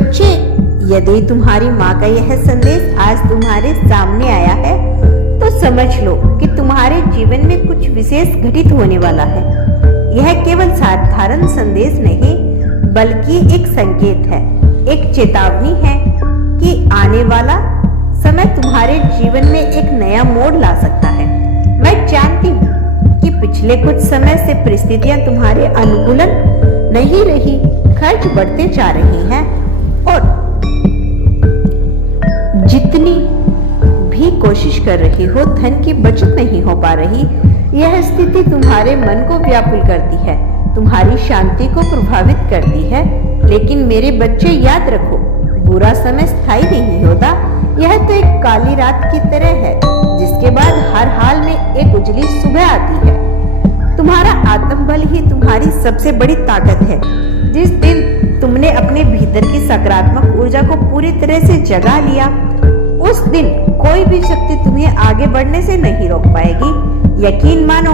बच्चे, यदि तुम्हारी माँ का यह संदेश आज तुम्हारे सामने आया है तो समझ लो कि तुम्हारे जीवन में कुछ विशेष घटित होने वाला है। यह केवल साधारण संदेश नहीं बल्कि एक संकेत है, एक चेतावनी है कि आने वाला समय तुम्हारे जीवन में एक नया मोड़ ला सकता है। मैं जानती हूँ कि पिछले कुछ समय से परिस्थितियां तुम्हारे अनुकूलन नहीं रही, खर्च बढ़ते जा रहे हैं और जितनी भी कोशिश कर रही हो धन की बचत नहीं हो पा रही। यह स्थिति तुम्हारे मन को व्याकुल करती है, तुम्हारी शांति को प्रभावित करती है। लेकिन मेरे बच्चे याद रखो, बुरा समय स्थायी नहीं होता। यह तो एक काली रात की तरह है जिसके बाद हर हाल में एक उजली सुबह आती है। तुम्हारा आत्मबल ही तुम्हारी सबसे बड़ी ताकत है। जिस दिन तुमने अपने भीतर की सकारात्मक ऊर्जा को पूरी तरह से जगा लिया, उस दिन कोई भी शक्ति तुम्हें आगे बढ़ने से नहीं रोक पाएगी। यकीन मानो,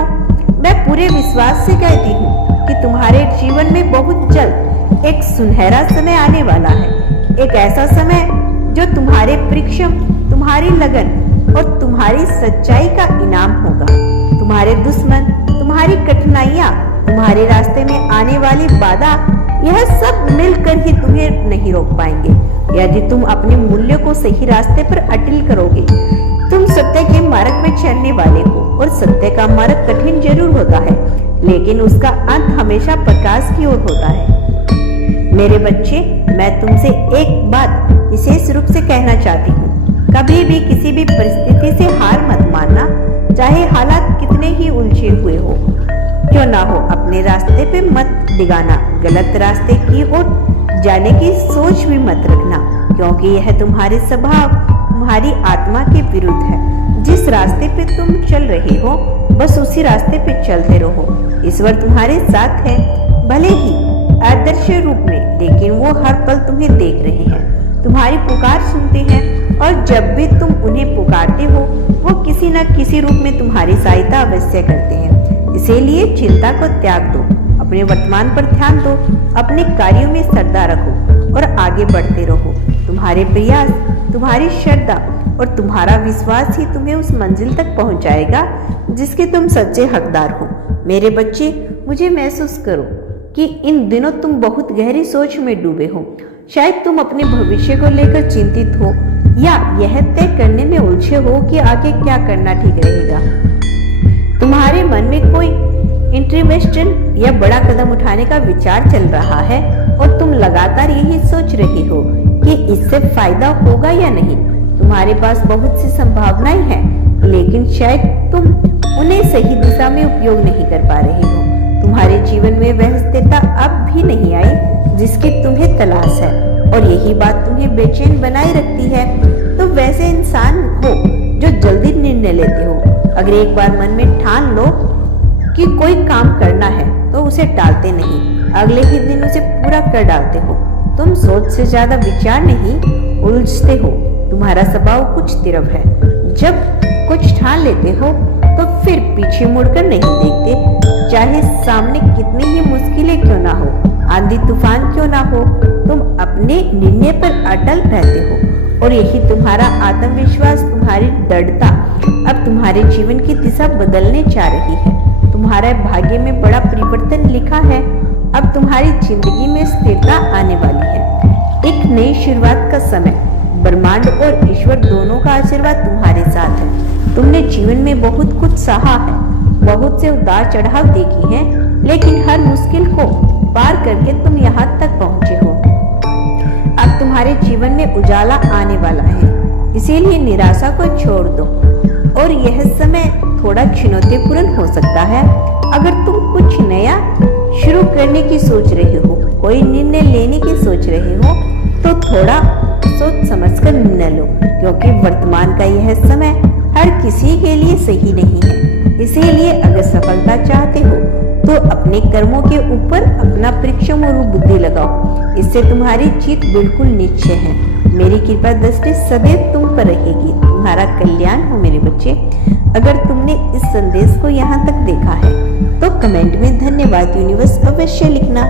मैं पूरे विश्वास से कहती हूँ कि तुम्हारे जीवन में बहुत जल्द एक सुनहरा समय आने वाला है। एक ऐसा समय जो तुम्हारे परिश्रम, तुम्हारी लगन और तुम्हारी सच्चाई का इनाम होगा। तुम्हारे दुश्मन, तुम्हारी कठिनाइयाँ, तुम्हारे रास्ते में आने वाली बाधा, यह सब मिलकर ही तुम्हें नहीं रोक पाएंगे यदि तुम अपने मूल्यों को सही रास्ते पर अटल करोगे। तुम सत्य के मार्ग में चलने वाले हो और सत्य का मार्ग कठिन जरूर होता है, लेकिन उसका अंत हमेशा प्रकाश की ओर होता है। मेरे बच्चे, मैं तुमसे एक बात विशेष रूप से कहना चाहती हूँ, कभी भी किसी भी परिस्थिति से हार मत मानना, चाहे हालात कितने ही उलझे हुए हो क्यों ना हो। अपने रास्ते पे मत डिगाना, गलत रास्ते की ओर जाने की सोच भी मत रखना, क्योंकि यह तुम्हारे स्वभाव, तुम्हारी आत्मा के विरुद्ध है। जिस रास्ते पे तुम चल रहे हो बस उसी रास्ते पे चलते रहो। ईश्वर तुम्हारे साथ है, भले ही आदर्श रूप में, लेकिन वो हर पल तुम्हें देख रहे हैं, तुम्हारी पुकार सुनते हैं और जब भी तुम उन्हें पुकारते हो वो किसी न किसी रूप में तुम्हारी सहायता अवश्य करते हैं। इसीलिए चिंता को त्याग दो, अपने वर्तमान पर ध्यान दो, अपने कार्यों में श्रद्धा रखो और आगे बढ़ते रहो। तुम्हारे प्रयास, तुम्हारी श्रद्धा और तुम्हारा विश्वास ही तुम्हें उस मंजिल तक पहुंचाएगा जिसके तुम सच्चे हकदार हो। मेरे बच्चे, मुझे महसूस करो कि इन दिनों तुम बहुत गहरी सोच में डूबे हो। शायद तुम अपने भविष्य को लेकर चिंतित हो या यह तय करने में उलझे हो कि आगे क्या करना ठीक रहेगा। तुम्हारे मन में कोई इंटरवेंशन या बड़ा कदम उठाने का विचार चल रहा है और तुम लगातार यही सोच रही हो कि इससे फायदा होगा या नहीं। तुम्हारे पास बहुत सी संभावनाएं हैं, लेकिन शायद तुम उन्हें सही दिशा में उपयोग नहीं कर पा रहे हो। तुम्हारे जीवन में वह स्थिरता अब भी नहीं आई जिसकी तुम्हें तलाश है और यही बात तुम्हें बेचैन बनाए रखती है। तुम वैसे इंसान हो जो जल्दी निर्णय लेते हो। अगर एक बार मन में ठान लो कि कोई काम करना है तो उसे टालते नहीं, अगले ही दिन उसे पूरा कर डालते हो। तुम सोच से ज्यादा विचार नहीं उलझते हो। तुम्हारा स्वभाव कुछ तिरव है। जब कुछ ठान लेते हो तो फिर पीछे मुड़कर नहीं देखते, चाहे सामने कितनी ही मुश्किलें क्यों ना हो, आंधी तूफान क्यों ना हो, तुम अपने निर्णय पर अटल रहते हो और यही तुम्हारा आत्मविश्वास, तुम्हारी दृढ़ता अब तुम्हारे जीवन की दिशा बदलने जा रही है। तुम्हारे भाग्य में बड़ा परिवर्तन लिखा है। अब तुम्हारी जिंदगी में स्थिरता आने वाली है। एक नई शुरुआत का समय। ब्रह्मांड और ईश्वर दोनों का आशीर्वाद तुम्हारे साथ है। तुमने जीवन में बहुत कुछ सहा है, बहुत से उतार चढ़ाव देखी हैं, लेकिन हर मुश्किल को पार करके तुम यहाँ तक पहुँचे हो। अब तुम्हारे जीवन में उजाला आने वाला है, इसीलिए निराशा को छोड़ दो। और यह समय थोड़ा चुनौतीपूर्ण हो सकता है। अगर तुम कुछ नया शुरू करने की सोच रहे हो, कोई निर्णय लेने की सोच रहे हो, तो थोड़ा सोच समझकर निर्णय लो, क्योंकि वर्तमान का यह समय हर किसी के लिए सही नहीं है। इसीलिए अगर सफलता चाहते हो तो अपने कर्मों के ऊपर अपना परिश्रम और बुद्धि लगाओ, इससे तुम्हारी जीत बिल्कुल निश्चय है। मेरी कृपा दृष्टि सदैव तुम पर रहेगी। तुम्हारा कल्याण हो मेरे बच्चे। अगर तुमने इस संदेश को यहाँ तक देखा है तो कमेंट में धन्यवाद यूनिवर्स अवश्य लिखना।